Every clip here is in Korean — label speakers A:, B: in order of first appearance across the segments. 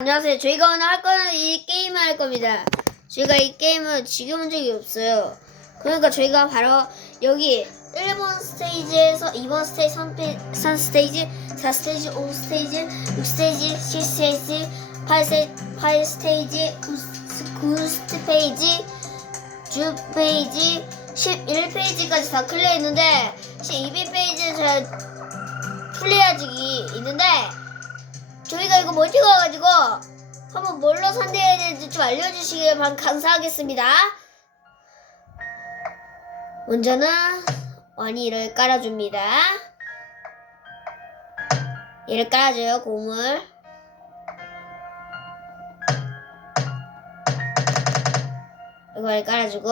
A: 안녕하세요. 저희가 오늘 할 거는 이 게임을 할 겁니다. 저희가 이 게임을 지겨본 적이 없어요. 그러니까 저희가 바로 여기 1번 스테이지에서 2번 스테이지, 3, 3 스테이지, 4 스테이지, 5 스테이지, 6 스테이지, 7 스테이지, 8, 세, 8 스테이지, 9, 9 스테이지, 10 페이지, 11 페이지까지 다 클리어 했는데 12 페이지는 제가 플레이하기 있는데 저희가 이거 멀티 가가지고 한번 뭘로 선택해야 되는지 좀 알려주시길 반 감사하겠습니다. 먼저는 원이를 깔아줍니다. 얘를 깔아줘요, 고물. 이걸 깔아주고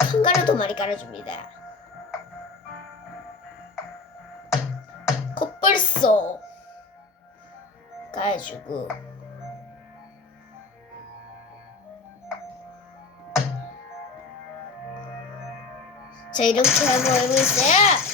A: 칸가루 도 많이 깔아줍니다. 했어. 가지고 자 이렇게 해버리면 돼.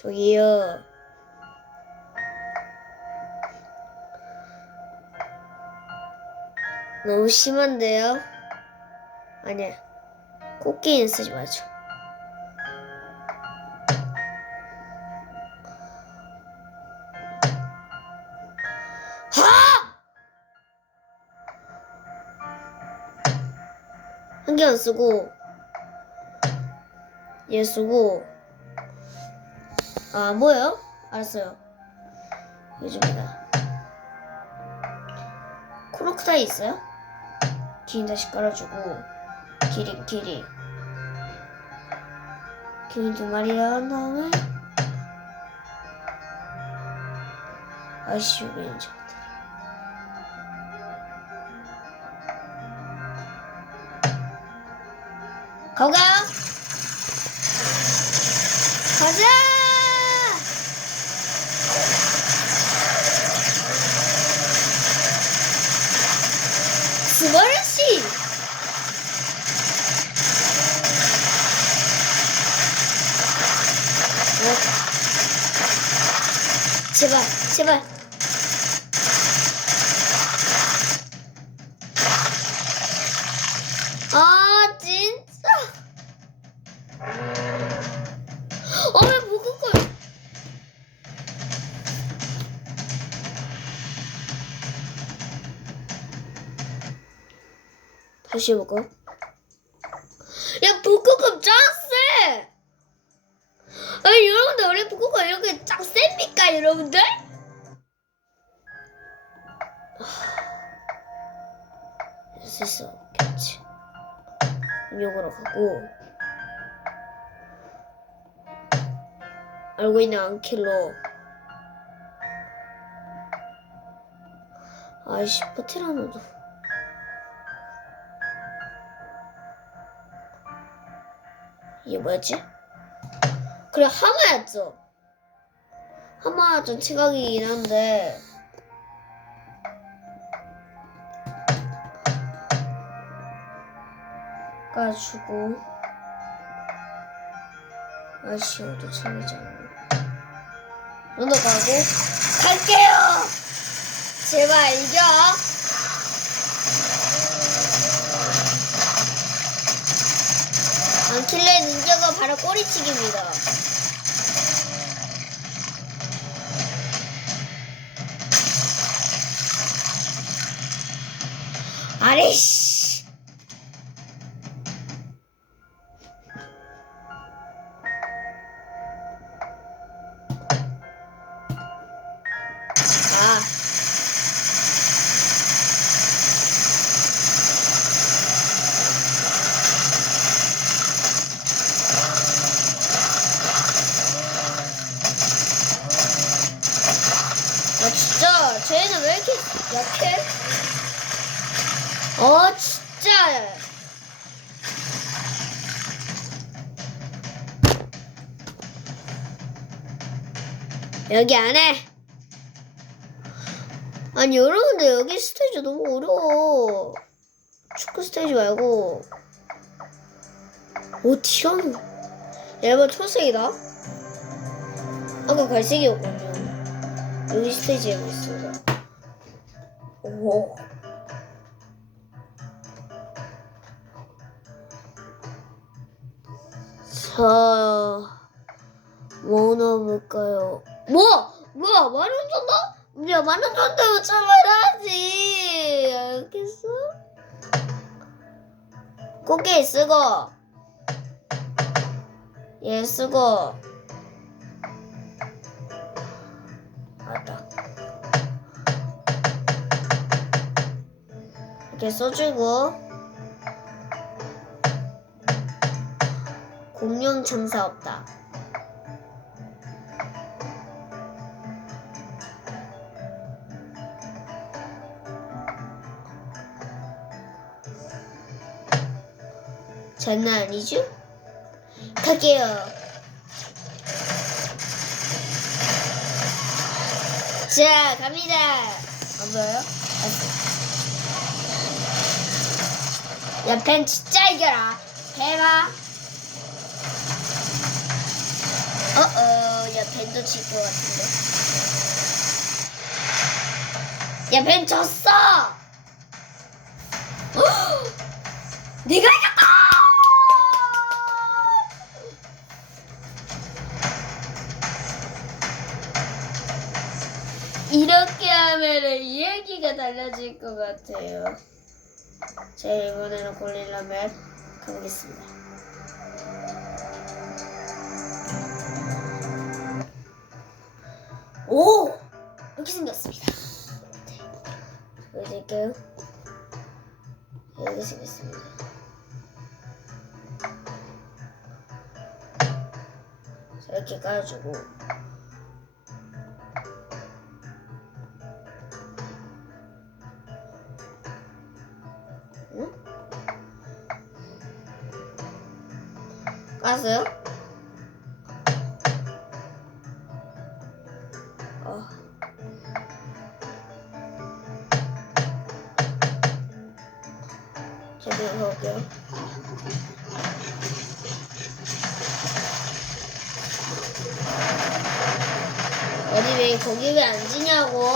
A: 저기요. 너무 심한데요? 아니야. 꽃게는 쓰지 마죠. 하! 한개 안 쓰고 얘 쓰고 아 뭐예요? 알았어요 요즘이다 크로크다이 있어요? 기린 다시 깔아주고 기린 기린 기린 두 마리 한 다음에 아이씨 왜 이러지 가볼까요? 가자! 晴らしい。お。すごいああ 다시 해볼까? 야, 북극곰 짱 세! 아니, 여러분들, 우리 북극곰 이렇게 짱 셉니까, 여러분들? 쓸수 없겠지. 욕으로 가고. 알고 있는 안킬로 아이씨 포테라노도 뭐였지? 그래 하마였죠 하마 좀 치각이긴 한데 까주고 아쉬워도 챙기잖아 눈도 가고 갈게요. 제발 이겨. 안킬레 능력은 바로 꼬리치기입니다. 쟤는 왜 이렇게 약해? 어 진짜. 여기 안에 아니 여러분들 여기 스테이지 너무 어려워. 축구 스테이지 말고. 오 티라노. 여러분 초록색이다? 아까 갈색이었거든요. 여기 스테이지에 있습니다 오 자, 뭐 넣어볼까요? 뭐? 뭐야, 만원 줬나? 야, 만원 줬다고 참아야지. 알겠어? 꽃게 쓰고, 얘 쓰고, 맞다. 이렇게 써주고, 공룡 장사 없다. 장난 아니죠? 갈게요. 자, 갑니다. 안 보여요? 알 벤 진짜 이겨라. 해봐. 어어, 야, 벤도 질 것 같은데. 야, 벤 졌어! 헉! 내가 이겼다! 이렇게 하면 은 이야기가 달라질 것 같아요. 자, 이번에는 고릴라 맵 가보겠습니다. 오! 이렇게 생겼습니다. 네. 보여드릴게요. 이렇게 생겼습니다. 자, 이렇게 깔아주고. 응? 깔았어요? 어. 자, 그럼 가볼게요. 어디 왜 거기 왜 안 지냐고?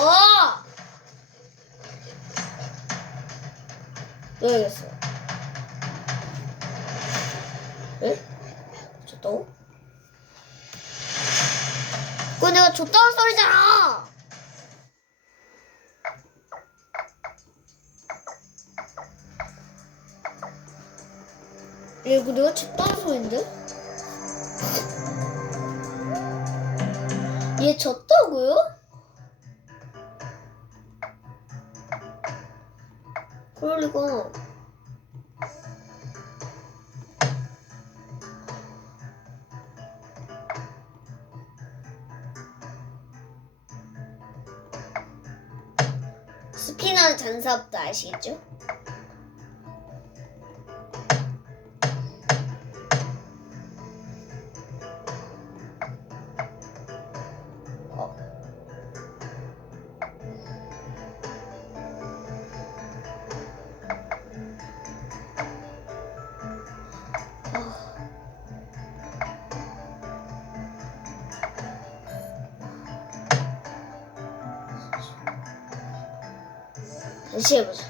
A: 에? 줬다고? 그거 내가 줬다는 소리잖아. 얘 이거 내가 줬다는 소리인데? 얘 졌다고요? 그럴 리가. 스피너는 장사 없다 아시겠죠? 다시 해보자.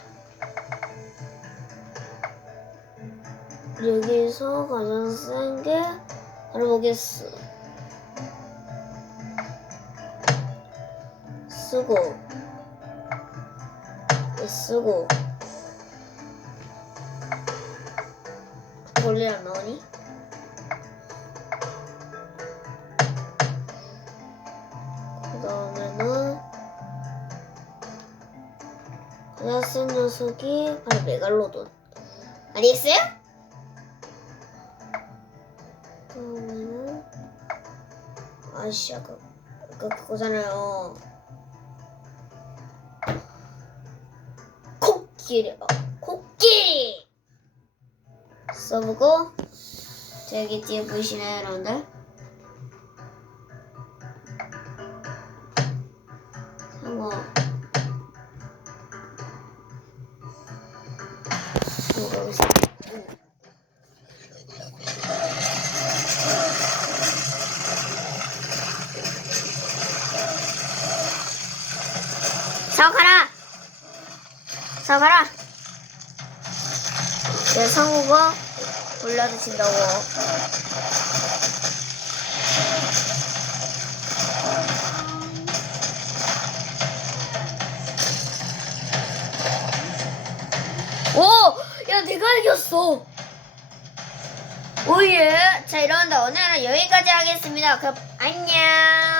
A: 여기서 가장 센게 바로 보겠어. 쓰고 얘 쓰고 원래 안 나오니? 쓴 녀석이 바로 메갈로돈. 알겠어요? 그러면은 아씨 아까, 그, 아까 그, 그거잖아요. 코끼리 어, 코끼리 써보고 저기 뒤에 보이시나요 여러분들? 여기서 사과라! 사과라! 내 상우가 골라드신다고 이겼어 오예. 자 이러는데 오늘은 여기까지 하겠습니다. 그럼 안녕